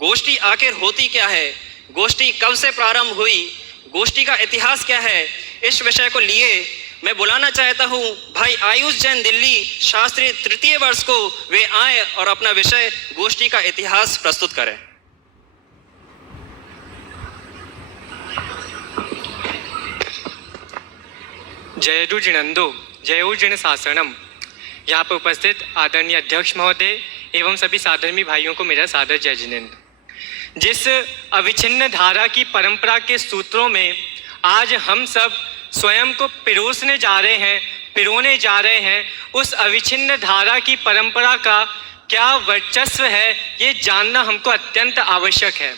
गोष्ठी आखिर होती क्या है, गोष्ठी कब से प्रारंभ हुई, गोष्ठी का इतिहास क्या है, इस विषय को लिए मैं बुलाना चाहता हूँ भाई आयुष जैन दिल्ली शास्त्री तृतीय वर्ष को। वे आए और अपना विषय गोष्ठी का इतिहास प्रस्तुत करें। जयदुजिनंदो जयोजिन शासनम। यहाँ पर उपस्थित आदरणीय अध्यक्ष महोदय एवं सभी साधर्मी भाइयों को मेरा सादर जय जिनेंद्र। जिस अविच्छिन्न धारा की परंपरा के सूत्रों में आज हम सब स्वयं को पिरोने जा रहे हैं, उस अविच्छिन्न धारा की परंपरा का क्या वर्चस्व है, ये जानना हमको अत्यंत आवश्यक है।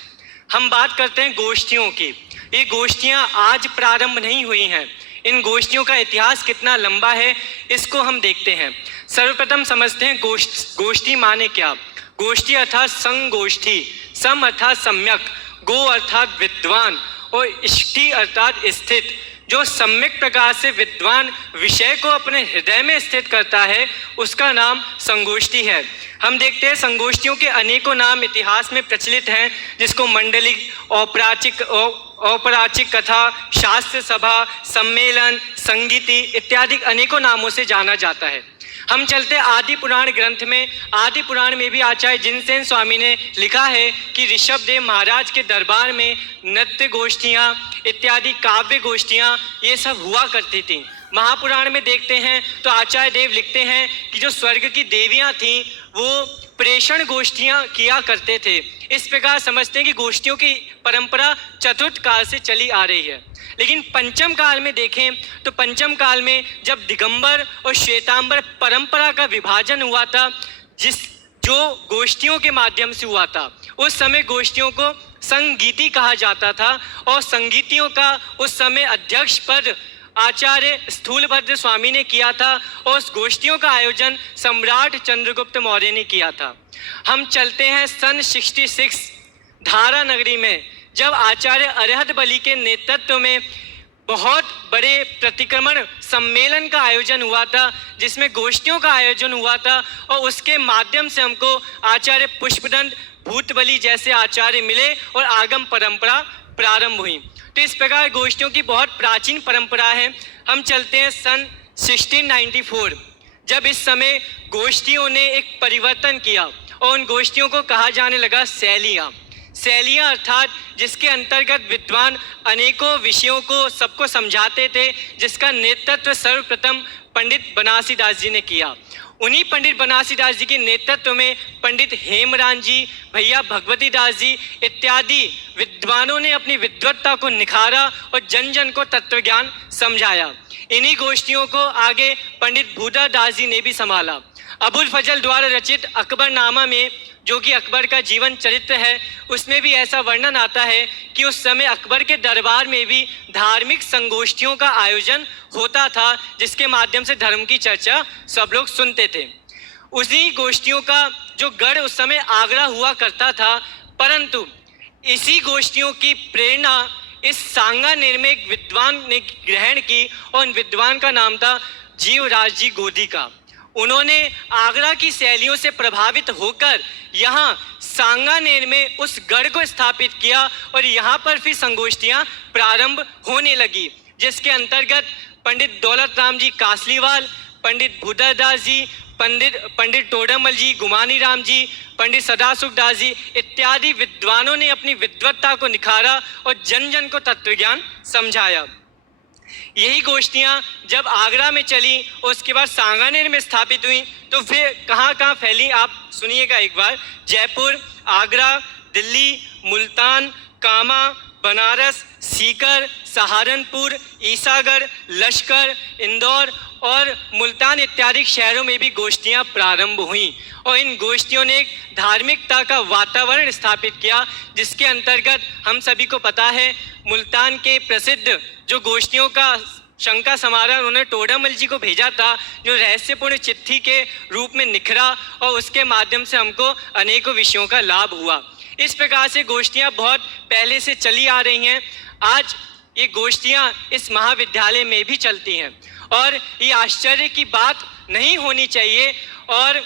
हम बात करते हैं गोष्ठियों की। ये गोष्ठियाँ आज प्रारंभ नहीं हुई हैं। इन गोष्ठियों का इतिहास कितना लंबा है, इसको हम देखते हैं। सर्वप्रथम समझते हैं गोष्ठी माने क्या। गोष्ठी अर्थात संगोष्ठी, सम अर्थात सम्यक, गो अर्थात विद्वान और इष्टि अर्थात स्थित। जो सम्यक प्रकार से विद्वान विषय को अपने हृदय में स्थित करता है, उसका नाम संगोष्ठी है। हम देखते हैं संगोष्ठियों के अनेकों नाम इतिहास में प्रचलित हैं, जिसको मंडलिक, औपराचिक कथा, शास्त्र सभा, सम्मेलन, संगीति इत्यादि अनेकों नामों से जाना जाता है। हम चलते आदि पुराण ग्रंथ में। आदि पुराण में भी आचार्य जिनसेन स्वामी ने लिखा है कि ऋषभदेव महाराज के दरबार में नृत्य गोष्ठियाँ इत्यादि काव्य गोष्ठियाँ ये सब हुआ करती थीं। महापुराण में देखते हैं तो आचार्य देव लिखते हैं कि जो स्वर्ग की देवियाँ थीं वो प्रेषण गोष्ठियाँ किया करते थे। इस प्रकार समझते हैं कि गोष्ठियों की परंपरा चतुर्थ काल से चली आ रही है। लेकिन पंचम काल में देखें तो पंचम काल में जब दिगंबर और श्वेतांबर परंपरा का विभाजन हुआ था, जो गोष्ठियों के माध्यम से हुआ था, उस समय गोष्ठियों को संगीति कहा जाता था और संगीतियों का उस समय अध्यक्ष पद आचार्य स्थूलभद्र स्वामी ने किया था और उस गोष्ठियों का आयोजन सम्राट चंद्रगुप्त मौर्य ने किया था। हम चलते हैं सन 66 धारा नगरी में, जब आचार्य अरहत बली के नेतृत्व में बहुत बड़े प्रतिक्रमण सम्मेलन का आयोजन हुआ था, जिसमें गोष्ठियों का आयोजन हुआ था और उसके माध्यम से हमको आचार्य पुष्पदंत, भूतबली जैसे आचार्य मिले और आगम परंपरा प्रारंभ हुई। तो इस प्रकार गोष्ठियों की बहुत प्राचीन परंपरा है। हम चलते हैं सन 1694, जब इस समय गोष्ठियों ने एक परिवर्तन किया और उन गोष्ठियों को कहा जाने लगा शैलियाँ। शैलियाँ अर्थात जिसके अंतर्गत विद्वान अनेकों विषयों को सबको समझाते थे, जिसका नेतृत्व सर्वप्रथम पंडित बनारसीदास जी ने किया। उन्हीं पंडित बनारसीदास जी के नेतृत्व में पंडित हेमरान जी, भैया भगवती दास जी इत्यादि विद्वानों ने अपनी विद्वत्ता को निखारा और जन जन को तत्वज्ञान समझाया। इन्हीं गोष्ठियों को आगे पंडित भूदा दास जी ने भी संभाला। अबुल फजल द्वारा रचित अकबरनामा में, जो कि अकबर का जीवन चरित्र है, उसमें भी ऐसा वर्णन आता है कि उस समय अकबर के दरबार में भी धार्मिक संगोष्ठियों का आयोजन होता था, जिसके माध्यम से धर्म की चर्चा सब लोग सुनते थे। उसी गोष्ठियों का जो गढ़ उस समय आगरा हुआ करता था, परंतु इसी गोष्ठियों की प्रेरणा इस सांगानेर में एक विद्वान ने ग्रहण की और उन विद्वान का नाम था जीवराज जी गोदी का। उन्होंने आगरा की शैलियों से प्रभावित होकर यहाँ सांगानेर में उस गढ़ को स्थापित किया और यहाँ पर फिर संगोष्ठियाँ प्रारंभ होने लगी, जिसके अंतर्गत पंडित दौलत राम जी कासलीवाल, पंडित भूदादास जी, पंडित टोडरमल जी, गुमानी राम जी, पंडित सदासुख दास जी इत्यादि विद्वानों ने अपनी विद्वत्ता को निखारा और जन जन को तत्वज्ञान समझाया। यही गोष्ठियाँ जब आगरा में चली, उसके बाद सांगानेर में स्थापित हुई, तो फिर कहाँ कहाँ फैली आप सुनिएगा एक बार। जयपुर, आगरा, दिल्ली, मुल्तान, कामा, बनारस, सीकर, सहारनपुर, ईसागढ़, लश्कर, इंदौर और मुल्तान इत्यादि शहरों में भी गोष्ठियाँ प्रारंभ हुईं और इन गोष्ठियों ने एक धार्मिकता का वातावरण स्थापित किया, जिसके अंतर्गत हम सभी को पता है मुल्तान के प्रसिद्ध जो गोष्ठियों का शंका समारोह उन्होंने टोडरमल जी को भेजा था, जो रहस्यपूर्ण चिट्ठी के रूप में निखरा और उसके माध्यम से हमको अनेकों विषयों का लाभ हुआ। इस प्रकार से गोष्ठियाँ बहुत पहले से चली आ रही हैं। आज ये गोष्ठियाँ इस महाविद्यालय में भी चलती हैं और ये आश्चर्य की बात नहीं होनी चाहिए और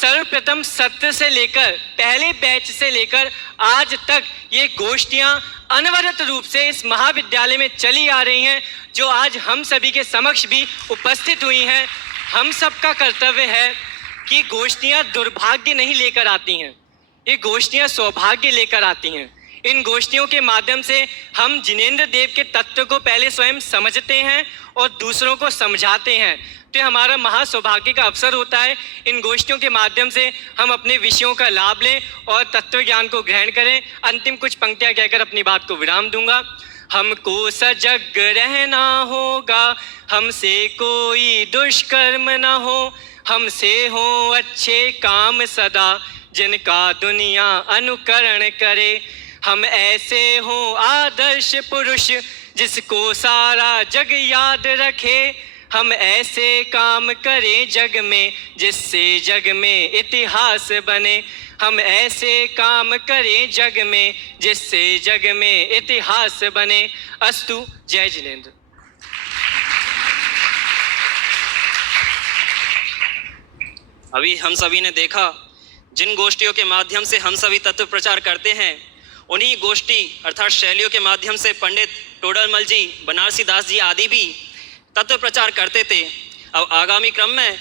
सर्वप्रथम सत्र से लेकर पहले बैच से लेकर आज तक ये गोष्ठियां अनवरत रूप से इस महाविद्यालय में चली आ रही हैं, जो आज हम सभी के समक्ष भी उपस्थित हुई हैं। हम सबका कर्तव्य है कि गोष्ठियां दुर्भाग्य नहीं लेकर आती हैं, ये गोष्ठियां सौभाग्य लेकर आती हैं। इन गोष्ठियों के माध्यम से हम जिनेंद्र देव के तत्व को पहले स्वयं समझते हैं और दूसरों को समझाते हैं। तो हमारा महासौभाग्य का अवसर होता है इन गोष्ठियों के माध्यम से हम अपने विषयों का लाभ लें और तत्व ज्ञान को ग्रहण करें। अंतिम कुछ पंक्तियां कहकर अपनी बात को विराम दूंगा। हमको सजग रहना होगा, हमसे कोई दुष्कर्म ना हो, हमसे हो अच्छे काम सदा, जिनका दुनिया अनुकरण करे। हम ऐसे हो आदर्श पुरुष, जिसको सारा जग याद रखे। हम ऐसे काम करें जग में, जिससे जग में इतिहास बने। हम ऐसे काम करें जग में, जिससे जग में इतिहास बने। अस्तु। जय जिनेंद्र। अभी हम सभी ने देखा जिन गोष्ठियों के माध्यम से हम सभी तत्व प्रचार करते हैं, उन्हीं गोष्ठी अर्थात शैलियों के माध्यम से पंडित टोडरमल जी, बनारसी दास जी आदि भी तत्व प्रचार करते थे। अब आगामी क्रम में